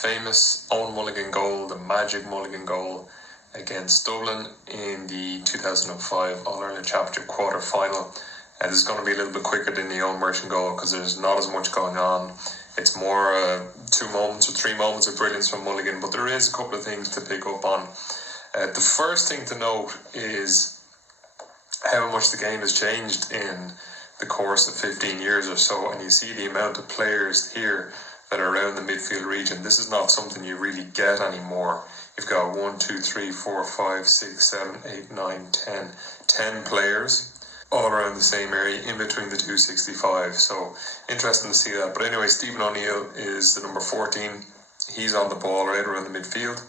famous Owen Mulligan goal, the magic Mulligan goal against Dublin in the 2005 All-Ireland Championship quarter-final. This is going to be a little bit quicker than the Owen Merchant goal because there's not as much going on. It's more 2 moments or 3 moments of brilliance from Mulligan, but there is a couple of things to pick up on. The first thing to note is how much the game has changed in the course of 15 years or so, and you see the amount of players here that are around the midfield region. This is not something you really get anymore. You've got 1, 2, 3, 4, 5, 6, 7, 8, 9, 10 players all around the same area in between the 265. So interesting to see that. But anyway, Stephen O'Neill is the number 14. He's on the ball right around the midfield.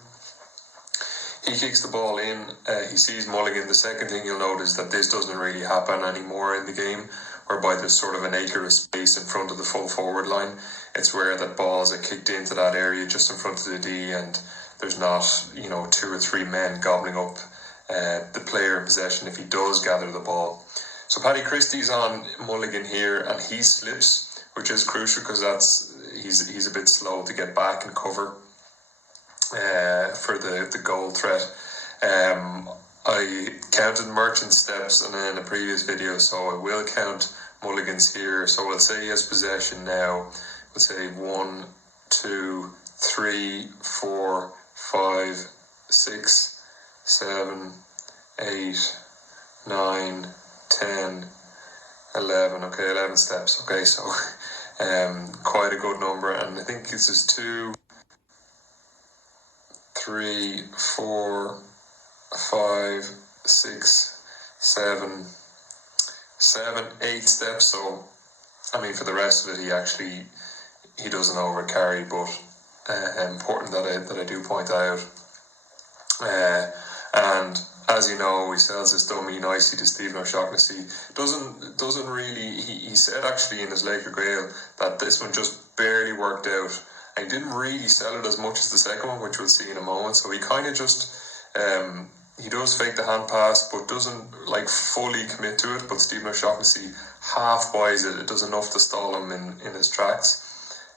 He kicks the ball in. He sees Mulligan. The second thing you'll note is that this doesn't really happen anymore in the game, whereby there's sort of an acre of space in front of the full forward line. It's where that balls are kicked into that area just in front of the D, and there's not, 2 or 3 men gobbling up the player in possession if he does gather the ball. So Paddy Christie's on Mulligan here, and he slips, which is crucial because he's a bit slow to get back and cover for the goal threat. I counted Merchant's steps in a previous video, so I will count Mulligan's here. So we'll say he has possession now. We'll say 1, 2, 3, 4, 5, 6, 7, 8, 9, 10, 11. Okay, 11 steps. Okay, so quite a good number. And I think this is 2, 3, 4, 5, 6, 7, 8 steps. So, for the rest of it, he doesn't overcarry, but important that I do point out. And as you know, he sells this dummy nicely to Stephen O'Shaughnessy. Doesn't really. He said actually in his later Grail that this one just barely worked out, and he didn't really sell it as much as the second one, which we'll see in a moment. So he kind of just he does fake the hand pass, but doesn't fully commit to it. But Stephen O'Shaughnessy half buys it. It does enough to stall him in his tracks,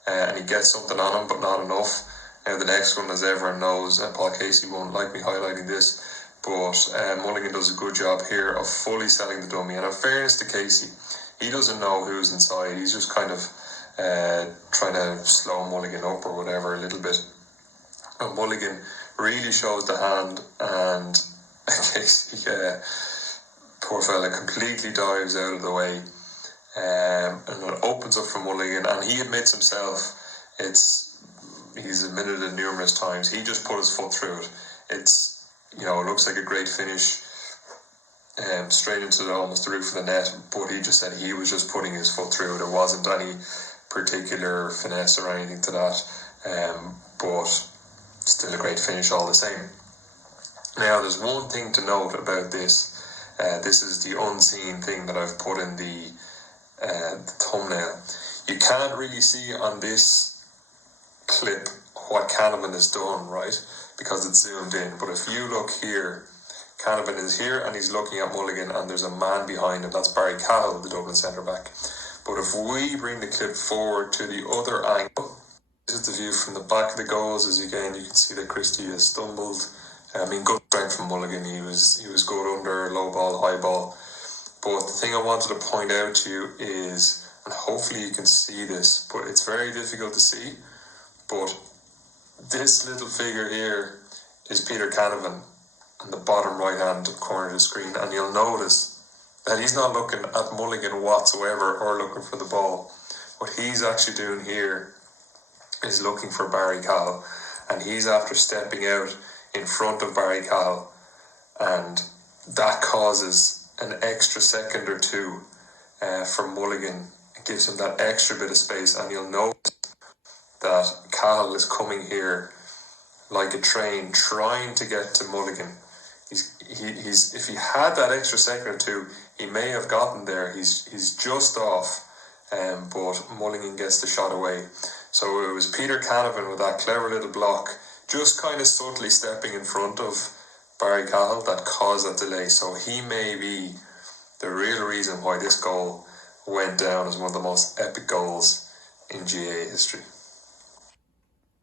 and he gets something on him, but not enough. Now the next one, as everyone knows, Paul Casey won't like me highlighting this, but Mulligan does a good job here of fully selling the dummy. And in fairness to Casey, he doesn't know who's inside. He's just kind of trying to slow Mulligan up or whatever a little bit. And Mulligan really shows the hand, and Casey, poor fella, completely dives out of the way, and it opens up for Mulligan. And he admits himself, he's admitted it numerous times, he just put his foot through it. It looks like a great finish, straight into almost the roof of the net, but he just said he was just putting his foot through it. There wasn't any particular finesse or anything to that, but still a great finish all the same. Now, there's one thing to note about this. This is the unseen thing that I've put in the thumbnail. You can't really see on this clip what Canavan has done, right? Because it's zoomed in. But if you look here, Canavan is here and he's looking at Mulligan, and there's a man behind him. That's Barry Cahill, the Dublin centre-back. But if we bring the clip forward to the other angle, this is the view from the back of the goals. As again, you can see that Christie has stumbled. Good strength from Mulligan. He was good under low ball, high ball. But the thing I wanted to point out to you is, and hopefully you can see this, but it's very difficult to see, but this little figure here is Peter Canavan in the bottom right hand corner of the screen, and you'll notice that he's not looking at Mulligan whatsoever or looking for the ball. What he's actually doing here is looking for Barry Cahill, and he's after stepping out in front of Barry Cahill, and that causes an extra second or two for Mulligan. It gives him that extra bit of space, and you'll notice that Cahill is coming here like a train, trying to get to Mulligan. He's if he had that extra second or two, he may have gotten there. He's just off, but Mulligan gets the shot away. So it was Peter Canavan with that clever little block, just kind of subtly stepping in front of Barry Cahill, that caused that delay. So he may be the real reason why this goal went down as one of the most epic goals in GAA history.